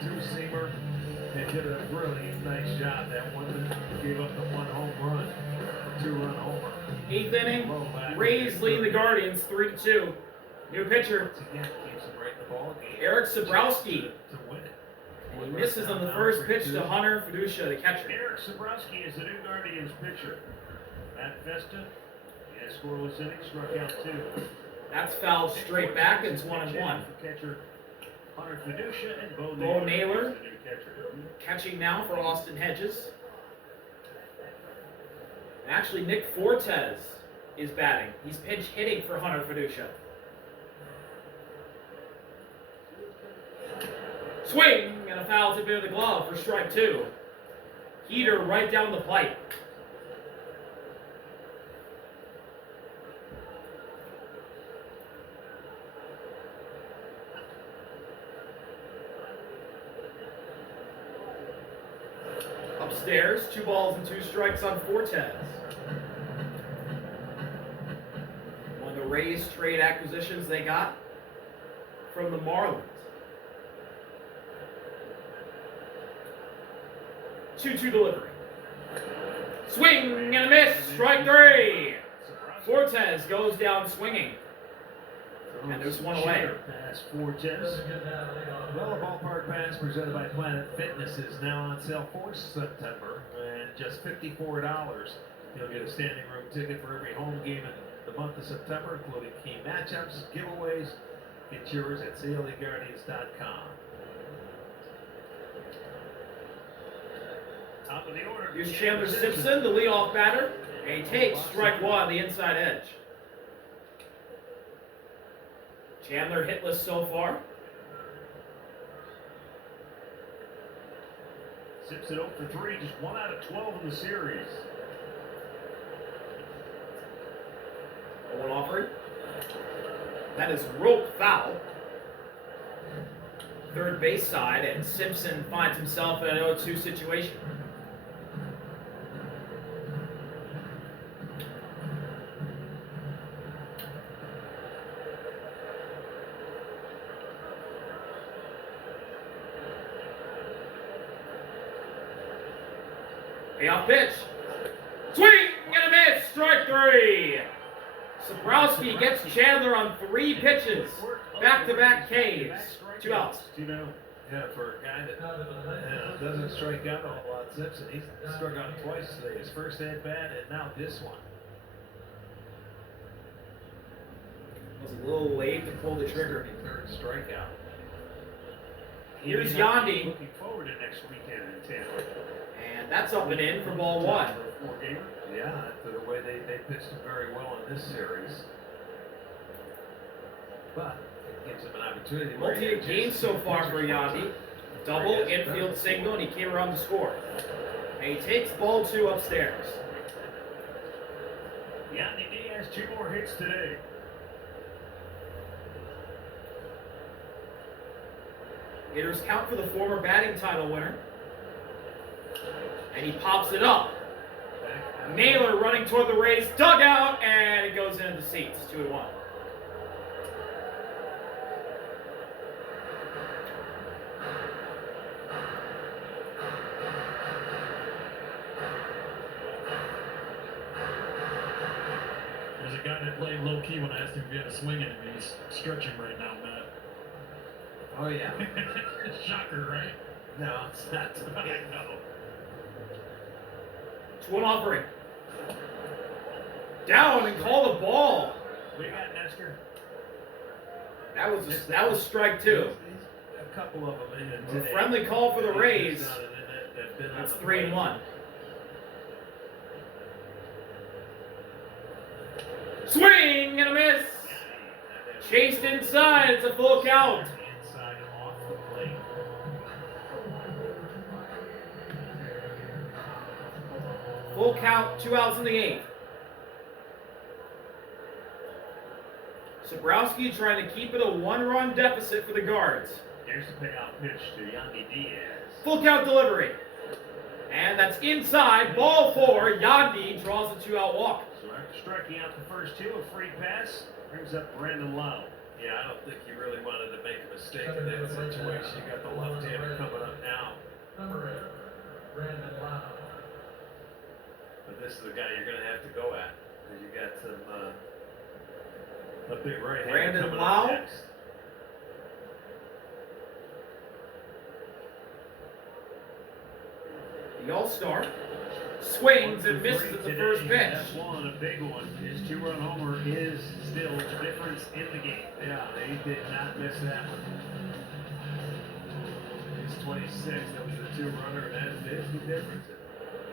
two-seamer. They did a really nice job. That one gave up the one home run, two-run homer. 8th inning, Rays lead the Guardians 3-2. New pitcher, Again, keeps them right in the ball game. Eric Sabrowski. To win it. And he misses on the first pitch to Hunter Fiducia, the catcher. Eric Sabrowski is the new Guardians pitcher. Matt Vesta, in a scoreless inning, struck out 2. That's fouled straight back, and it's 1-1. Catcher Hunter Fiducia and Bo Naylor is the new catcher. catching now for Austin Hedges. And actually, Nick Fortes is batting. He's pinch hitting for Hunter Fiducia. Swing and a foul tip into the glove for strike 2. Heater right down the pipe. Upstairs, 2 balls and 2 strikes on Fortes. One of the Rays trade acquisitions they got from the Marlins. 2-2 delivery. Swing and a miss. Strike 3. Fortes goes down swinging. And there's one away. Pass Fortes. Well, a ballpark pass presented by Planet Fitness is now on sale for September, and just $54. You'll get a standing room ticket for every home game in the month of September, including key matchups, giveaways. Get yours at CLEGuardians.com. Top of the order. Here's Chandler Simpson, the leadoff batter. And he takes strike 1, the inside edge. Chandler hitless so far. Simpson 0 for 3, just 1 out of 12 in the series. 1 offering. That is rope foul. Third base side, and Simpson finds himself in an 0-2 situation. Payoff pitch. Swing and a miss. Strike 3. Sabrowski gets Chandler on 3 pitches. Back-to-back Ks. 2 outs. Yeah, for a guy that doesn't strike out a whole lot, Simpson, he's struck out twice today. His first at bat and now this one. Was a little late to pull the trigger. Third strikeout. Here's Yandy. Looking forward to next weekend in Tampa. And that's up and in for ball 1. Yeah, the way they pitched him very well in this series. But it gives him an opportunity. Multi games so far for Yandy. Double, infield single, and he came around to score. And he takes ball 2 upstairs. Yandy Diaz, 2 more hits today. Hitters count for the former batting title winner. And he pops it up. Naylor running toward the Rays dugout, and it goes into the seats. 2-1. There's a guy that played low key when I asked him if he had a swing in him. He's stretching right now, Matt. Oh, yeah. Shocker, right? No, it's not. I know. 2-1 offering. Down and call the ball. We got Nestor. That was strike 2. A couple of them in today. A friendly call for the Rays. That's 3-1. Swing and a miss. Chased inside. It's a full count. Inside off the plate. Full count, 2 outs in the 8th. Sabrowski trying to keep it a 1-run deficit for the Guards. Here's the payoff pitch to Yandy Diaz. Full count delivery. And that's inside, ball 4. Yandy draws a 2-out walk. So after striking out the first 2, a free pass brings up Brandon Lowe. Yeah, I don't think you really wanted to make a mistake in that situation. You got the left-hander coming A big right hand Brandon coming Lau. up next. The All-Star swings and misses at the first pitch. That's one, a big one. His 2-run homer is still the difference in the game. Yeah, he did not miss that one. He's 26. That was the 2-runner, and that is the difference.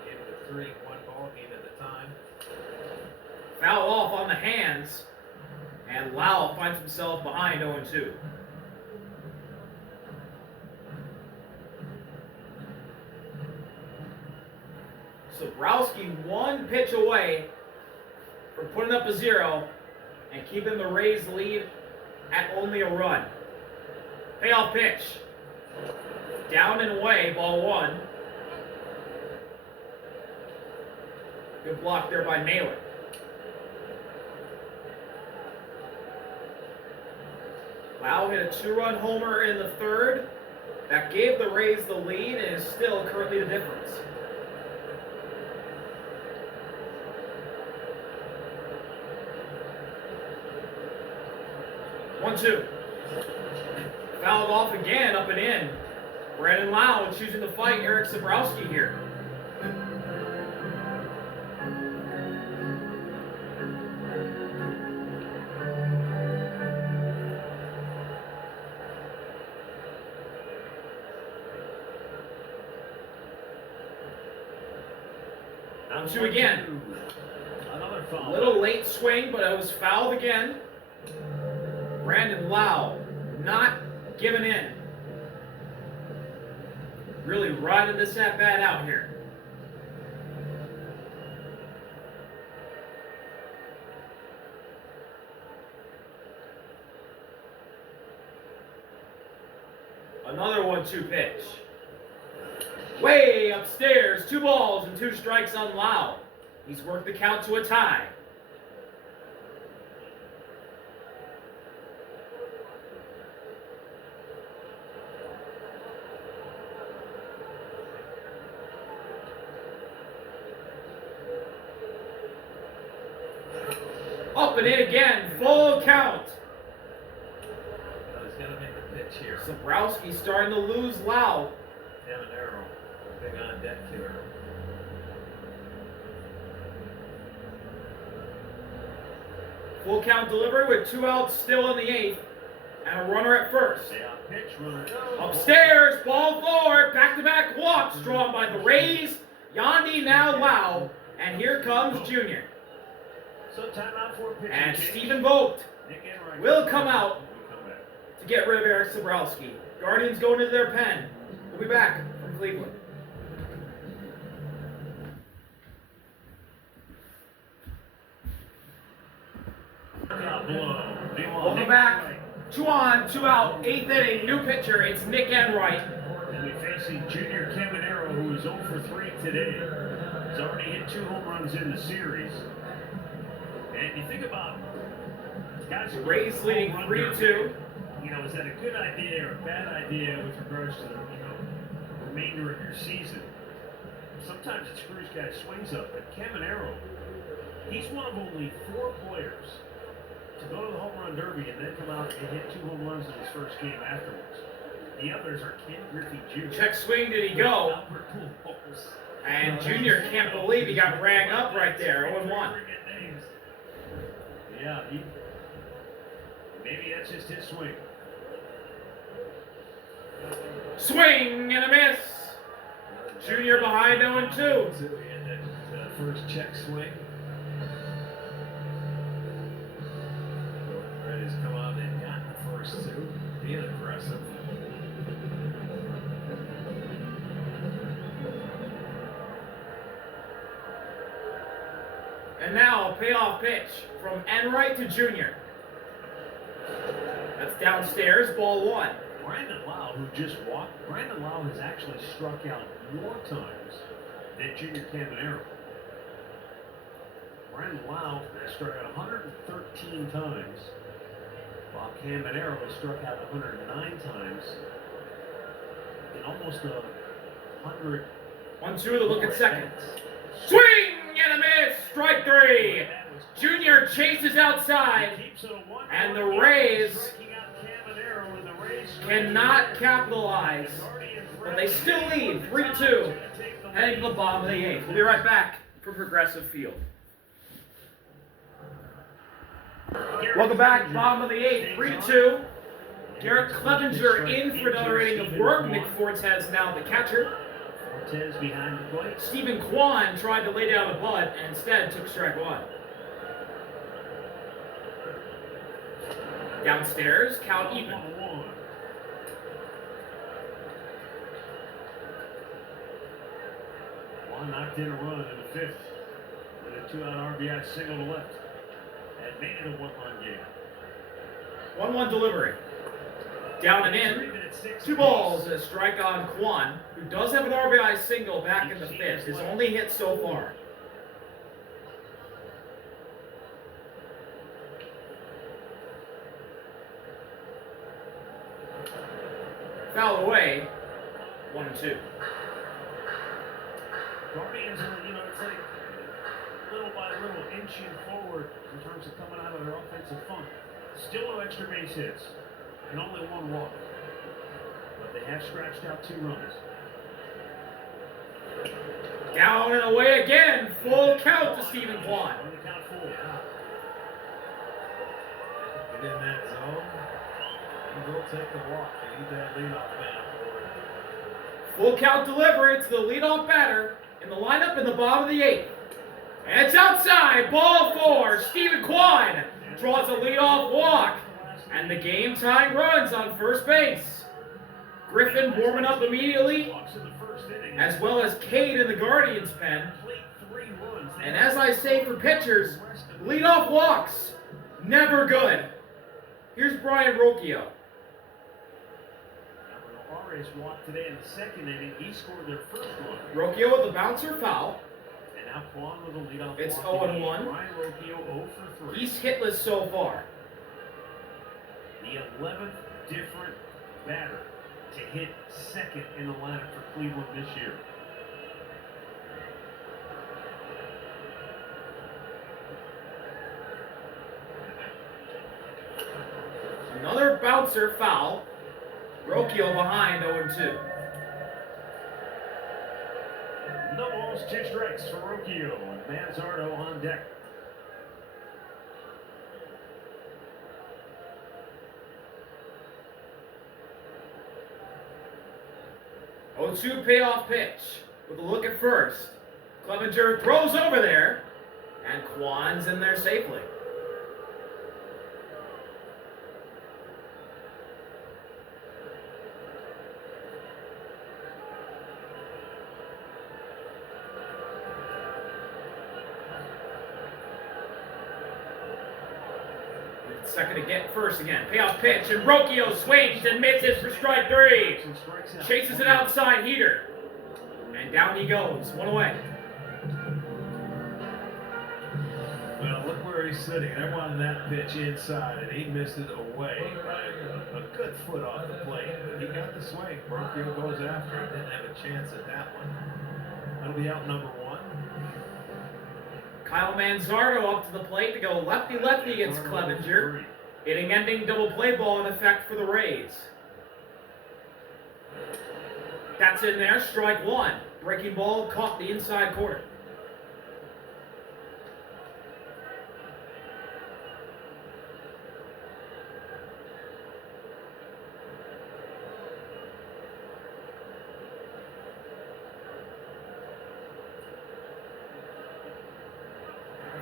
Gave it a 3-1 ball game at the time. Foul off on the hands, and Lau finds himself behind 0-2. Sobrowski one pitch away from putting up a 0 and keeping the Rays lead at only a run. Payoff pitch. Down and away, ball 1. Good block there by Naylor. Lau hit a 2-run homer in the 3rd. That gave the Rays the lead and is still currently the difference. One, two. Fouled off again, up and in. Brandon Lau choosing to fight Eric Sobrowski here. Down 2 again. Another foul. Little late swing, but it was fouled again. Brandon Lau not giving in. Really riding this at-bat out here. Another 1-2 pitch. Way upstairs, 2 balls and 2 strikes on Lau. He's worked the count to a tie. Up and in again, full count. He's going to make the pitch here. Sobrowski starting to lose Lau. Caminero, big on deck here. Full count delivery with 2 outs still in the 8th and a runner at first. Yeah, pitch runner. Upstairs, ball 4, back-to-back walks drawn by the Rays. Yandy now Lau, and here comes Junior. So timeout for a pitch. And Stephen Vogt will come out to get rid of Eric Sobrowski. Guardians going into their pen. We'll be back from Cleveland. Welcome back. 2 on, 2 out, 8th inning, new pitcher. It's Nick Enright. And we're facing Junior Caminero, who is 0 for 3 today. He's already hit 2 home runs in the series. And you think about guys who Rays leading 3-2. You know, is that a good idea or a bad idea with regards to the remainder of your season? Sometimes it screws guys' swings up, but Caminero, he's one of only 4 players to go to the home run derby and then come out and hit 2 home runs in his first game afterwards. The others are Ken Griffey Jr. Check swing, did he go? And Junior can't believe he got rang up right there, 0-1. Yeah, maybe that's just his swing. Swing and a miss. Junior behind 0-2. First check swing. Ready's come out and got the first 2. Being aggressive. And now a payoff pitch from Enright to Junior. That's downstairs, ball 1. Brandon Lau, who just walked, Brandon Lau has actually struck out more times than Junior Caminero. Brandon Lau has struck out 113 times, while Caminero has struck out 109 times. And almost 100. 1-2 to look at second. Swing and a miss, strike 3. Junior chases outside, And the Rays Striking out Caminero, and the Rays cannot capitalize, but they still lead 3-2 heading to the bottom of the 8th. We'll be right back from Progressive Field. Welcome back, bottom of the 8th, 3-2. Garrett Clevenger in for another inning of work. Nick Fortes now the catcher. Fortes behind the plate. Stephen Kwan tried to lay down a bunt and instead took strike 1. Downstairs, count even. 1-1. Juan knocked in a run in the 5th with a 2-out RBI single to left. And made it a 1-run game. 1-1 delivery. Down and in. 2 balls and a strike on Kwan, who does have an RBI single back in the 5th. His only hit so far. Foul away. 1-2. Guardians are, it's like little by little inching forward in terms of coming out of their offensive funk. Still no extra base hits and only 1 walk. But they have scratched out 2 runs. Down and away again. Full count to Stephen Kwan. On the count 4. Get in that zone. He will take the walk. They need that leadoff man. Full count delivery to the leadoff batter in the lineup in the bottom of the 8th. And it's outside. Ball 4. Stephen Kwan draws a leadoff walk. And the game-tying runs on first base. Griffin warming up immediately, as well as Cade in the Guardians' pen. And as I say for pitchers, leadoff walks, never good. Here's Brian Rocchio. Alvarez walked today in the 2nd inning. He scored their 1st one. Rocchio with the bouncer foul. And now Kwan with a leadoff It's walk. 0-1. Brian Rocchio 0 for 3. He's hitless so far. The 11th different batter to hit 2nd in the lineup for Cleveland this year. Another bouncer foul. Rocchio behind 0-2. No balls, 2 strikes for Rocchio. And Manzardo on deck. 0-2 payoff pitch with a look at first. Clevenger throws over there, and Kwan's in there safely. Second again, first again. Payoff pitch, and Rocchio swings and misses for strike 3. Chases it outside heater. And down he goes, 1 away. Well, look where he's sitting. They wanted that pitch inside, and he missed it away by a good foot off the plate. But he got the swing. Rocchio goes after it. Didn't have a chance at that one. That'll be out number 1. Kyle Manzardo up to the plate to go lefty-lefty against Clevenger. Inning-ending double play ball in effect for the Rays. That's in there, strike 1. Breaking ball caught the inside corner.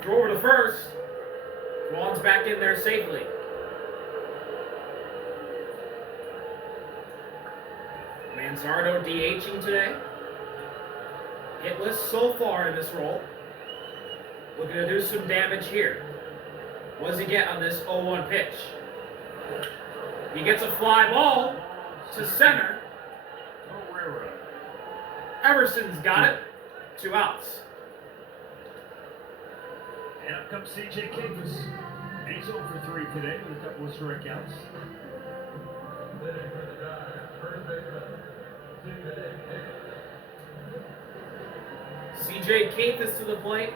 Throw over to first. Kwan's back in there safely. Manzardo DHing today. Hitless so far in this role. Looking to do some damage here. What does he get on this 0-1 pitch? He gets a fly ball to center. Everson's got it. 2 outs. And up comes C.J. Kingfus. He's 0 for 3 today with a couple of strikeouts. C.J. Kingfus to the plate.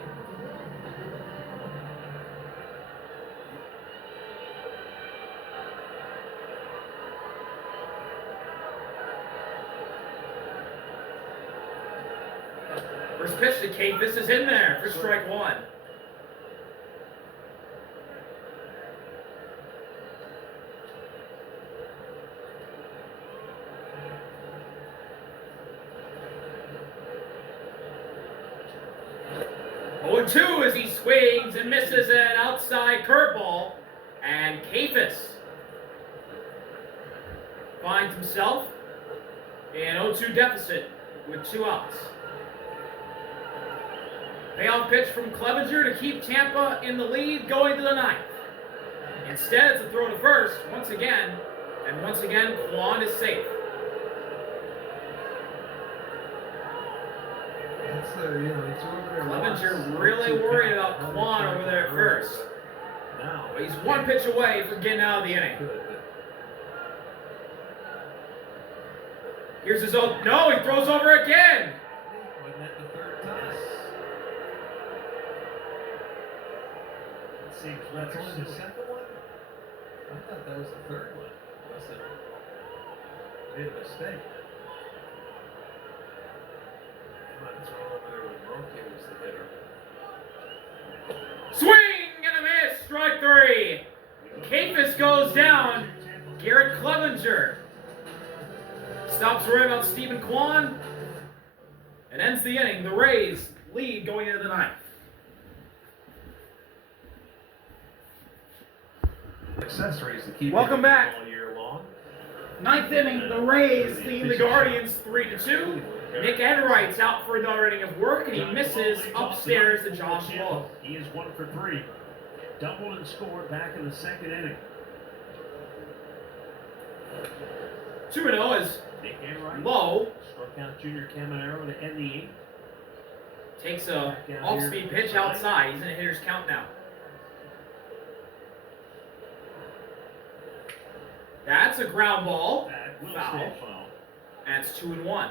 First pitch to Kate. This is in there for strike one. Oh, 2 as he swings and misses an outside curveball. And Kafis finds himself in 0-2 deficit with 2 outs. Payoff pitch from Clevenger to keep Tampa in the lead going to the ninth. Instead, it's a throw to first once again, and once again, Kwan is safe. That's he's over there. Clevenger really worried about Kwan over there at first. Now, But he's 1 pitch away from getting out of the inning. Here's his own. No, he throws over again. Wasn't that the third toss? It seems That's rather only the silly. second one? I thought that was the third one. Must have made a mistake. Come on, throw over there when Roque was the hitter. Swing and a miss. Strike 3. Kafis goes down. Garrett Clevenger stops right about Stephen Kwan and ends the inning. The Rays lead going into the ninth. Accessories to keep Welcome it back. all year long. Ninth inning, the Rays lead the Guardians 3-2. Nick Enright's out for another inning of work, and he misses upstairs to Josh Lowe. He is 1 for 3. Doubled and scored back in the second inning. 2-0 is Nick Enright Lowe struck out Junior Caminero to end the 8th. takes a off-speed pitch outside. He's in a hitter's count now. That's a ground ball, That will Foul. stay foul. and it's 2-1.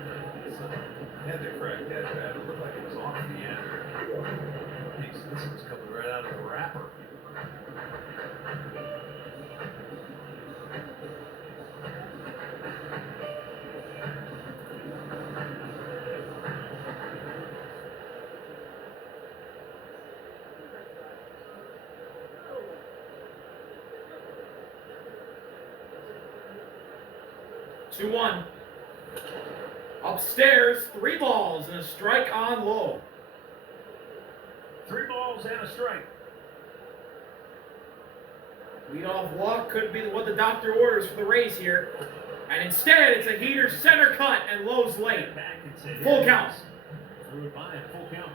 I had to crack that bat. It looked like it was off the end. This was coming right out of the wrapper. Two one. Upstairs, 3 balls and a strike on Lowe. 3 balls and a strike. Leadoff walk could be what the doctor orders for the Rays here. And instead, it's a heater center cut and Lowe's late. Back and say, Full count. Threw it by him, full count.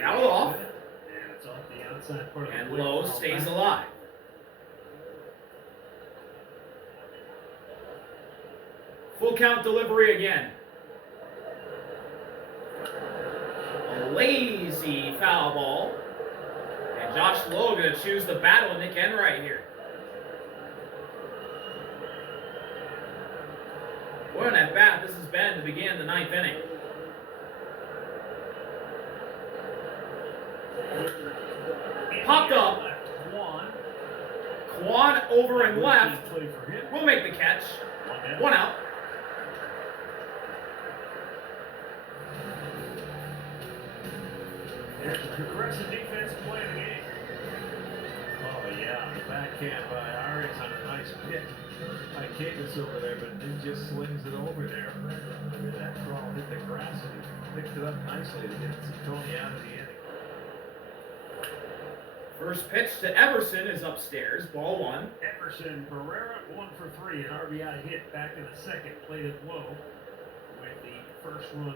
Foul off. And it's off the outside part of the And plate. Lowe Ball stays back. alive. Full count delivery again. A lazy foul ball. And Josh Lowe going to choose the battle with Nick Enright here. What an at-bat this has been to begin the 9th inning. Popped up. Kwan. Kwan over and left. Play for him. Will make the catch. down. 1 out. There's a progressive defensive play in the game. Oh, yeah. The backhand by Arias on a nice pitch. By Cavis over there, but then just slings it over there. That ball hit the grass and he picked it up nicely to get Tony out of the inning. First pitch to Everson is upstairs. Ball 1. Everson Pereira 1 for 3. An RBI hit back in the second. Played it low with the first run.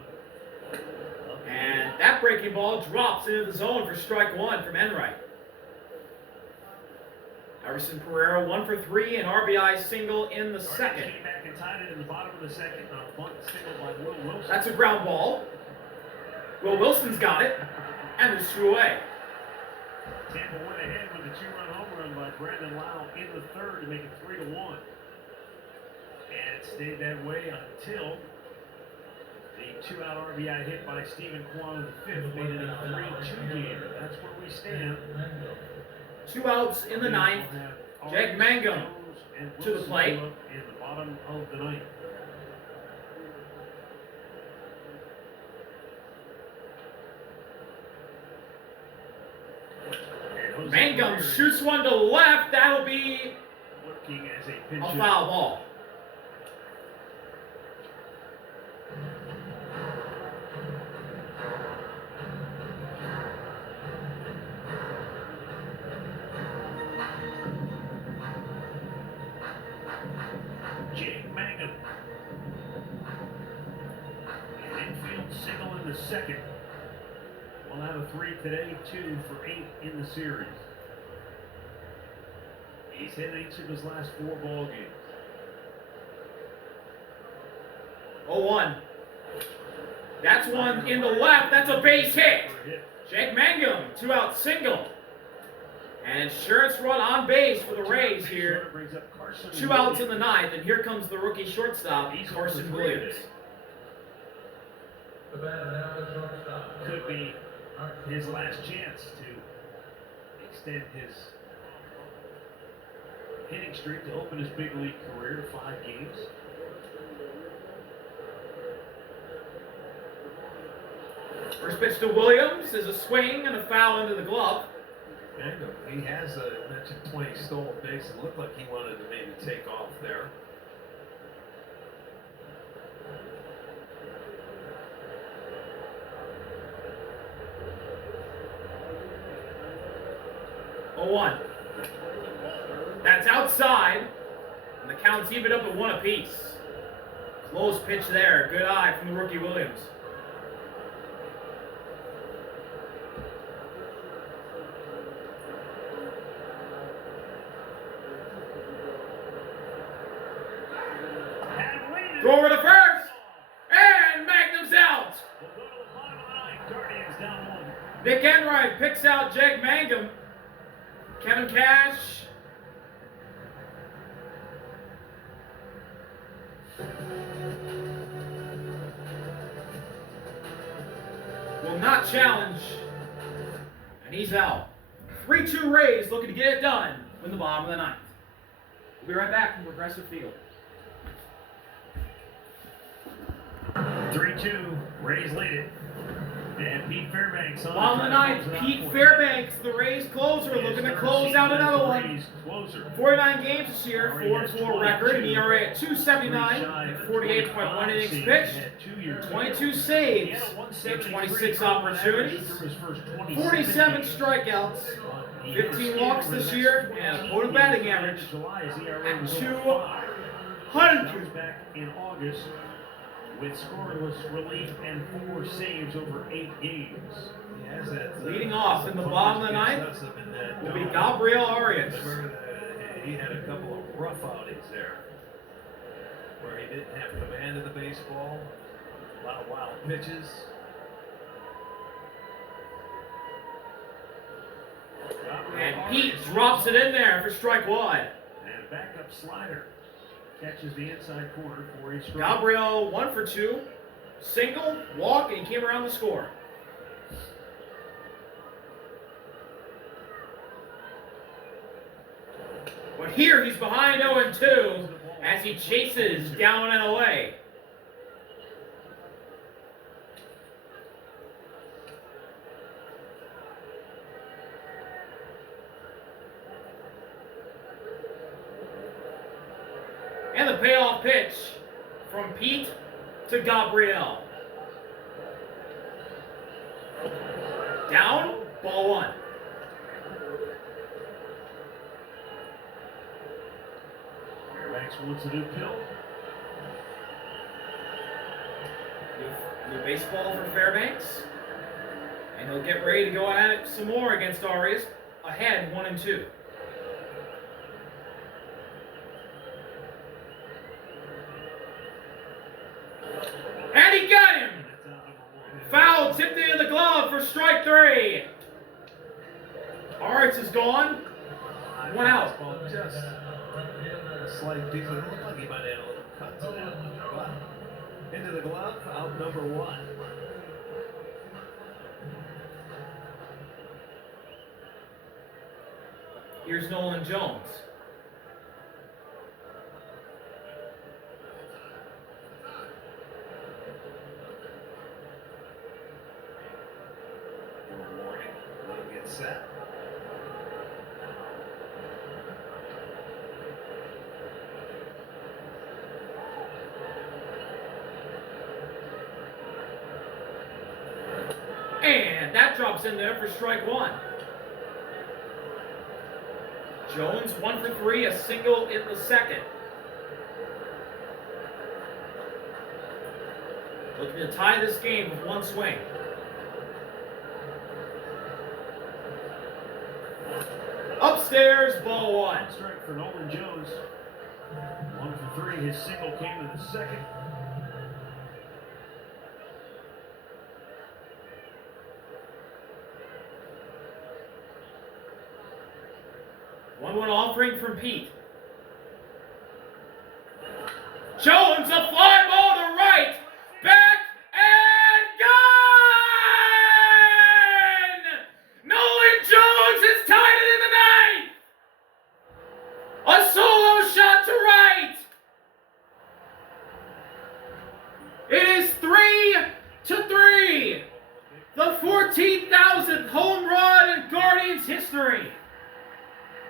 And that breaking ball drops into the zone for strike 1 from Enright. Everson Pereira 1 for 3, an RBI single in the second. Came back and tied it in the bottom of the second on a bunt single by Will Wilson. That's a ground ball. Will Wilson's got it, and there's 2 away. Tampa went ahead with a 2-run home run by Brandon Lau in the third to make it 3-1. And it stayed that way until the 2-out RBI hit by Stephen Kwan in the fifth made it a 3-2 game. That's where we stand. 2 outs in the ninth. Jake Mangum to the plate. In the bottom of the ninth. Mangum shoots one to left. That'll be Working as a a pitcher. foul ball. Jake Mangum. An infield single in the second. 1 out of 3 today, 2 for 8 in the series. He's hit each of his last 4 ball games. 0-1. That's one in the left. That's a base hit. Jake Mangum, 2-out single. And insurance run on base for the Rays here. 2 outs in the ninth, and here comes the rookie shortstop, Carson Williams. Could be his last chance to extend his hitting streak to open his big league career to 5 games. First pitch to Williams is a swing and a foul into the glove. Mangum, he has mentioned 20 stolen bases. It looked like he wanted to maybe take off there. One. That's outside. And the count's even up at 1 apiece. Close pitch there. Good eye from the rookie Williams. Throw over to first. And Magnum's out. Nick Enright picks out Jake Mangum. Kevin Cash. Will not challenge. And he's out. 3-2 Rays looking to get it done in the bottom of the ninth. We'll be right back from Progressive Field. 3-2, Rays lead it. And Pete Fairbanks on On the ninth, Pete Fairbanks, the Rays closer, looking to close out another one. 49 games this year, 4-4 record, an ERA at 2.79, 48.1 innings pitched, 22 saves, in 26 opportunities, 47 strikeouts, 15 walks this year, and opponent batting average at 200. Back in August with scoreless relief and 4 saves over 8 games. He has that. Leading off in the bottom of the ninth will be Gabriel Arias. He had a couple of rough outings there where he didn't have command of the baseball, a lot of wild pitches. And Pete drops it in there for strike 1. And a backup slider catches the inside corner for a strike. Gabriel 1 for 2, single, walk, and he came around the score. But here he's behind 0-2 as he chases down and away. And the payoff pitch from Pete to Gabriel. Down, ball 1. Fairbanks wants a new pill. New baseball for Fairbanks. And he'll get ready to go at it some more against Arias. Ahead 1-2. And he got him! Foul tipped into the glove for strike 3. Arias is gone. 1 out. Just a slight piece. It looked like he might have had a little Cuts it in. But into the glove, out number 1. Here's Nolan Jones. Warning. Let him get set. And that drops in there for strike 1. Jones 1 for 3, a single in the second. Looking to tie this game with 1 swing. Upstairs, ball 1. Strike for Nolan Jones. 1 for 3. His single came in the second. 1-1 offering from Pete. Jones, a fly ball to right. Back and gone! Nolan Jones has tied it in the ninth. A solo shot to right. It is 3-3. The 14,000th home run in Guardians history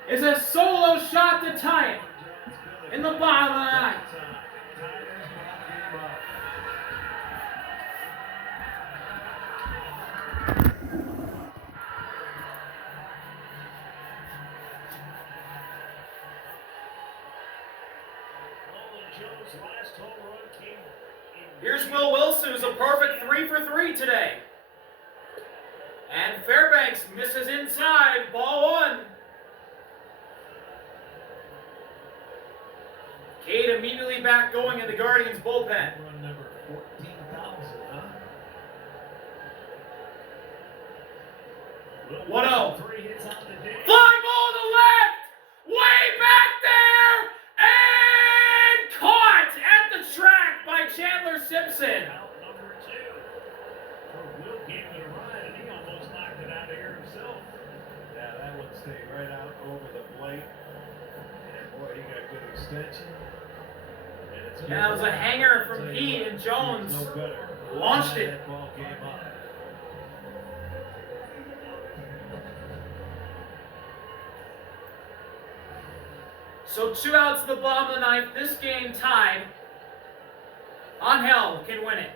is a solo shot to tie it in the bottom of the ninth. Here's Will Wilson, who's a perfect 3 for 3 today. And Fairbanks misses inside, ball 1. Cade immediately back going in the Guardians bullpen. Run number 14,000, huh? 1-0. Fly Fly ball to left! Way back there! And caught at the track by Chandler Simpson. Out number 2. Will gave it a ride and he almost knocked it out of here himself. Yeah, that one stayed right out over the plate. And boy, he got good extension. And it's Yeah, it was a hanger from Pete, and Jones no better. launched it. That ball came up. So 2 outs to the bottom of the ninth. This game tied. Angel can win it.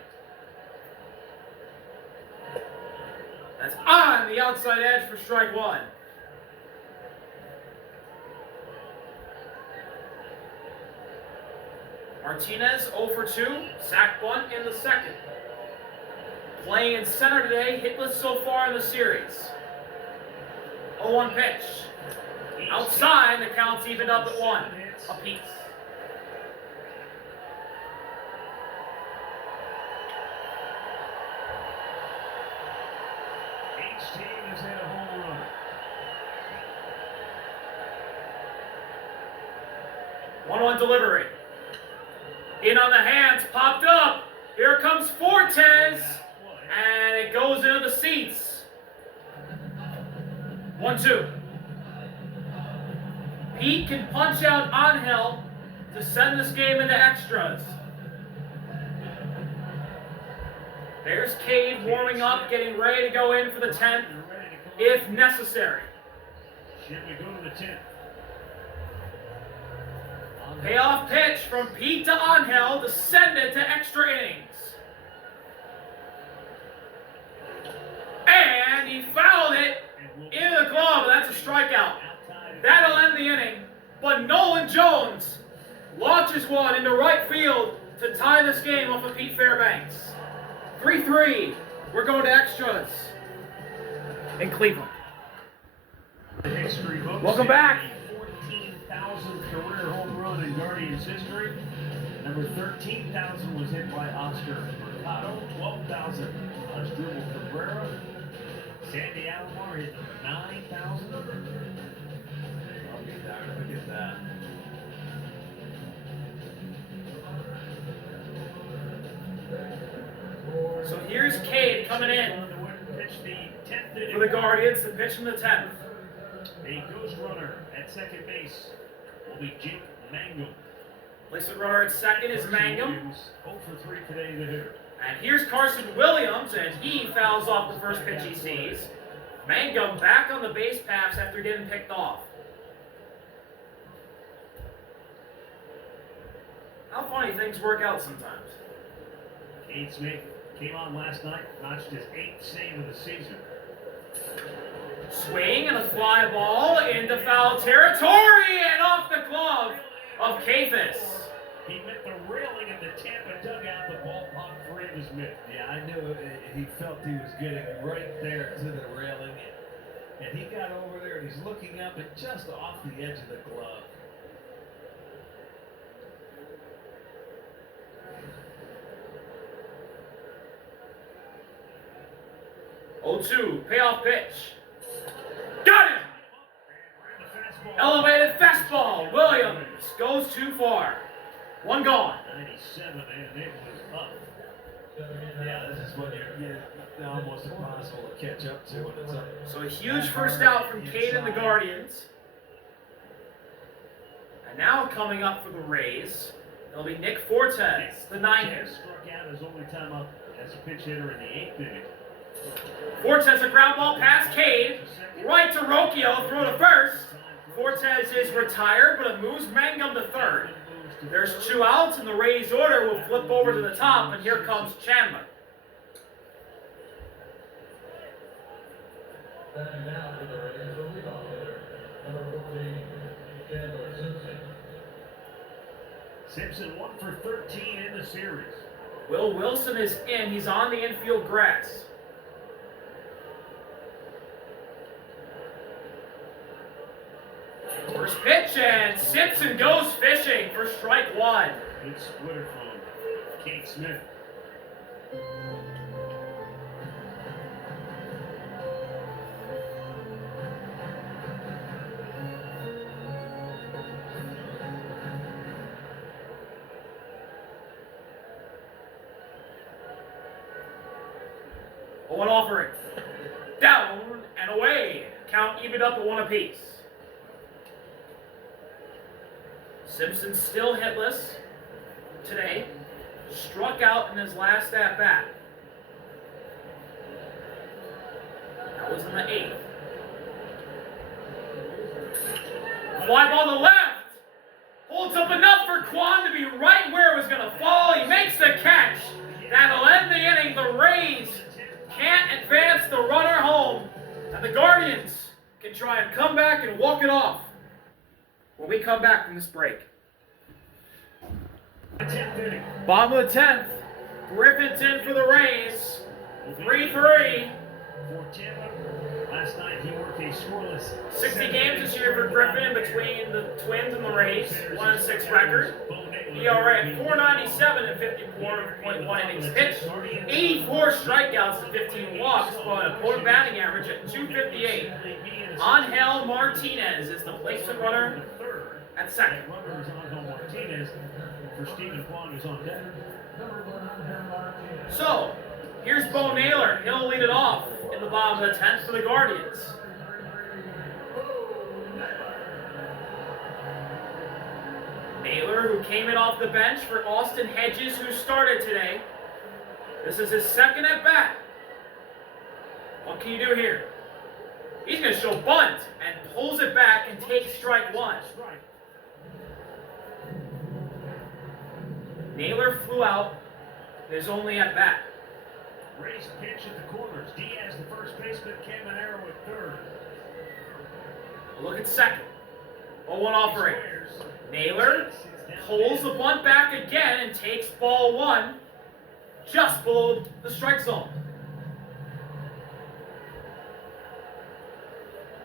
That's on the outside edge for strike 1. Martinez 0 for 2, sack bunt in the second. Playing in center today, hitless so far in the series. 0-1 pitch. Outside, the count's evened up at 1 apiece. Each team has had a home run. One delivery. In on the hands, popped up. Here comes Fortes. And it goes into the seats. 1-2. Pete can punch out Angel to send this game into extras. There's Cade warming up, getting ready to go in for the 10th, if necessary. Should we go to the 10th? Payoff pitch from Pete to Angel to send it to extra innings. And he fouled it into the glove, and that's a strikeout. That'll end the inning, but Nolan Jones launches one into right field to tie this game off of Pete Fairbanks. 3-3. We're going to extras in Cleveland. Welcome back. 14,000th career home run in Guardians history. Number 13,000 was hit by Oscar Mercado. 12,000 Asdrubal Cabrera. Sandy Alomar hit number 9,000. I'll be darned, look at that. So here's Cade coming in Pitch the 10th inning. for the Guardians to pitch in the 10th. A ghost runner at second base will be Jake Mangum. Placement runner at second is Mangum. 0 for 3 today, the hitter. And here's Carson Williams, and he fouls off the first pitch he sees. Mangum back on the base paths after getting picked off. How funny things work out sometimes. Cade Smith came on last night, notched his 8th save of the season. Swing and a fly ball into foul territory and off the glove of Kafis. He met the railing in the Tampa dugout. The ball popped free of his mitt. Yeah, I knew he felt he was getting right there to the railing. And he got over there and he's looking up and just off the edge of the glove. Oh, 2, payoff pitch. Got him! Elevated fastball. Williams goes too far. One gone. 97, and it was up. Yeah, this is when you're almost impossible to catch up to when it's up. So a huge first out from Cade and the Guardians. And now coming up for the Rays, it'll be Nick Fortes, the 9-hitter. Struck out his only time up as a pinch hitter in the 8th inning. Fortes a ground ball past Cade, right to Rocchio, throw to first. Fortes is retired, but it moves Mangum to third. There's 2 outs, and the Rays order will flip over to the top, and here comes Chandler. Batting now for the Rays, the leadoff hitter, number 14, Chandler Simpson. Simpson 1 for 13 in the series. Will Wilson is in. He's on the infield grass. First pitch, and Simpson goes fishing for strike 1. Good splitter from Cade Smith. One offering. Down and away. Count evened up at 1 apiece. Simpson still hitless today. Struck out in his last at-bat. That was in the 8th. Fly ball to left. Holds up enough for Quan to be right where it was going to fall. He makes the catch. That'll end the inning. The Rays can't advance the runner home. And the Guardians can try and come back and walk it off when we come back from this break. Bottom of the 10th. Griffin's in for the Rays. 3-3. For Tampa, last night he worked a scoreless 60 games this year for Griffin between the Twins and the Rays. 1-6 record. ERA at .497 and 54.1 innings pitched. 84 strikeouts and 15 walks, but a opponent batting average at .258. Angel Martinez is the placement runner at second. Runner is Angel Martinez for Stephen Kwan, who's on deck. So, here's Bo Naylor. He'll lead it off in the bottom of the 10th for the Guardians. Naylor, who came in off the bench for Austin Hedges, who started today. This is his second at bat. What can you do here? He's going to show bunt and pulls it back and takes strike 1. Naylor flew out. There's only at bat. Rays pitch at the corners. Diaz, the first baseman, Caminero at third. Look at second. 0-1 offering. Naylor pulls the bunt back again and takes ball 1 just below the strike zone.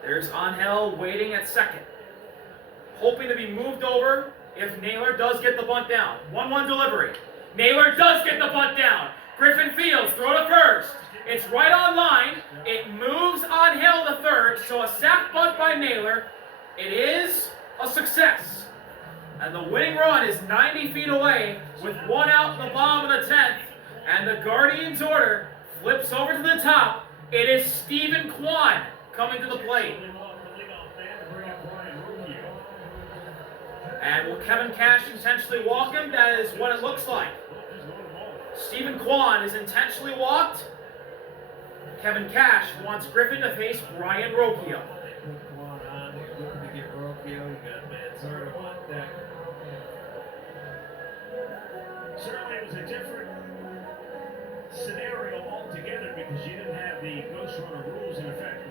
There's Angel waiting at second, hoping to be moved over if Naylor does get the bunt down. 1-1 delivery. Naylor does get the bunt down. Griffin fields, throw to first. It's right on line. It moves Angel to third, so a sac bunt by Naylor. It is a success. And the winning run is 90 feet away with 1 out in the bottom of the 10th. And the Guardians order flips over to the top. It is Stephen Kwan coming to the plate. And will Kevin Cash intentionally walk him? That is what it looks like. Stephen Kwan is intentionally walked. Kevin Cash wants Griffin to face Brian Rocchio. Kwan on, they're looking to get Rocchio. You got Manzardo on deck. Certainly it was a different scenario altogether because you didn't have the ghost runner rules in effect.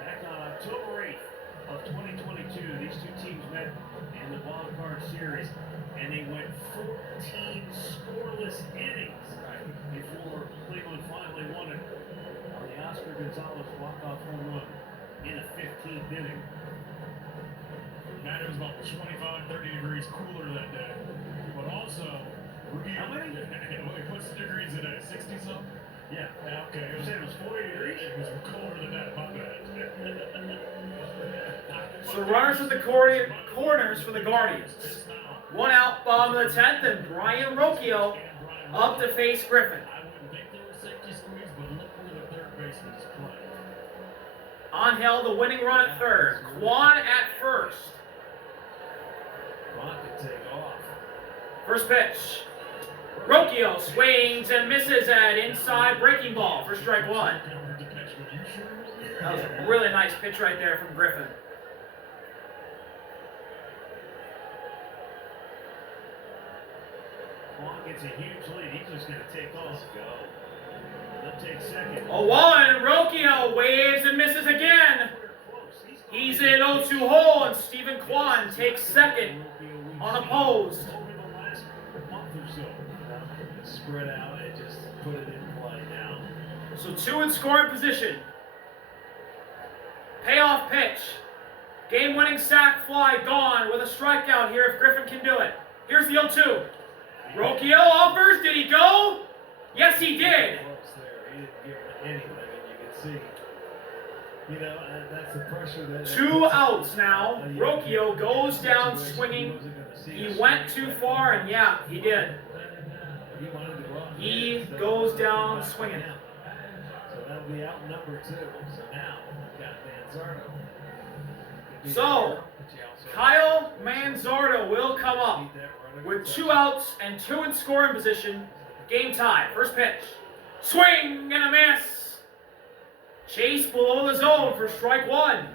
Back on October 8th of 2022, these two teams met in the wild card series, and they went 14 scoreless innings before Cleveland finally won it on the Oscar Gonzalez walk-off home run in the 15th inning. Man, it was about 25, 30 degrees cooler that day. But also, How many? What's the degrees today? 60 something? Yeah. Okay. You said it was 40 degrees? It was colder than that, my bad. So runners for the corners for the Guardians. One out, bottom of the 10th, and Brian Rocchio up to face Griffin. I wouldn't think there was safety squeeze, but look where the third baseman is playing. On hill, the winning run at third. Kwan at first. Kwan can take off. First pitch. Rocchio swings and misses at inside breaking ball for strike one. That was a really nice pitch right there from Griffin. Kwan gets a huge lead. He's just going to take off. Let's go. They'll take second. 0-1. Rocchio waves and misses again. He's in 0-2 hole, and Stephen Kwan takes second unopposed. Over the last month or so. Spread out and just put it in play now. So two in scoring position. Payoff pitch. Game-winning sac fly gone with a strikeout here if Griffin can do it. Here's the 0-2. Rocchio offers. Did he go? Yes, he did. Close there. He didn't give him anything, and you can see. You know, that's the pressure that. Two outs now. Rocchio goes down swinging. He went too far, and yeah, he did. He wanted to go out. He goes down swinging. So that'll be out number 2. So now we've got Manzardo. So Kyle Manzardo will come up with 2 outs and 2 in scoring position. Game tie. First pitch. Swing and a miss. Chase below the zone for strike one.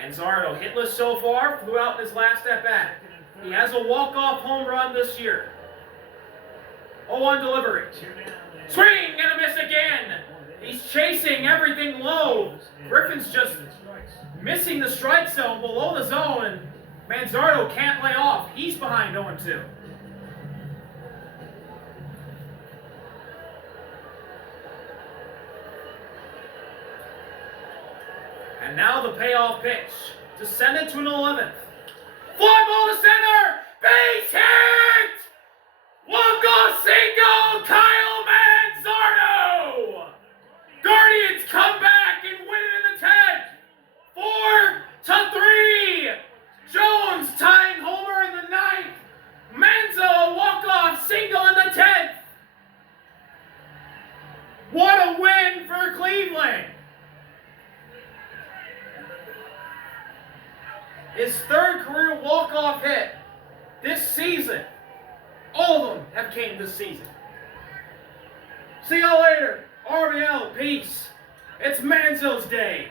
Manzardo hitless so far. Flew out in his last at bat. He has a walk-off home run this year. 0-1 delivery. Swing and a miss again. He's chasing everything low. Griffin's just missing the strike zone below the zone, and Manzardo can't lay off. He's behind 0-2. And now the payoff pitch. Descended to an 11th. Fly ball to center! Base hit! Walkoff single! Kyle Manzardo! Guardians come back and win it in the 10th. 4-3. Jones tying homer in the 9th. Manzo walk-off single in the 10th. What a win for Cleveland! His 3rd career walk-off hit this season. All of them have came this season. See y'all later. RBL, peace. It's Manzo's day.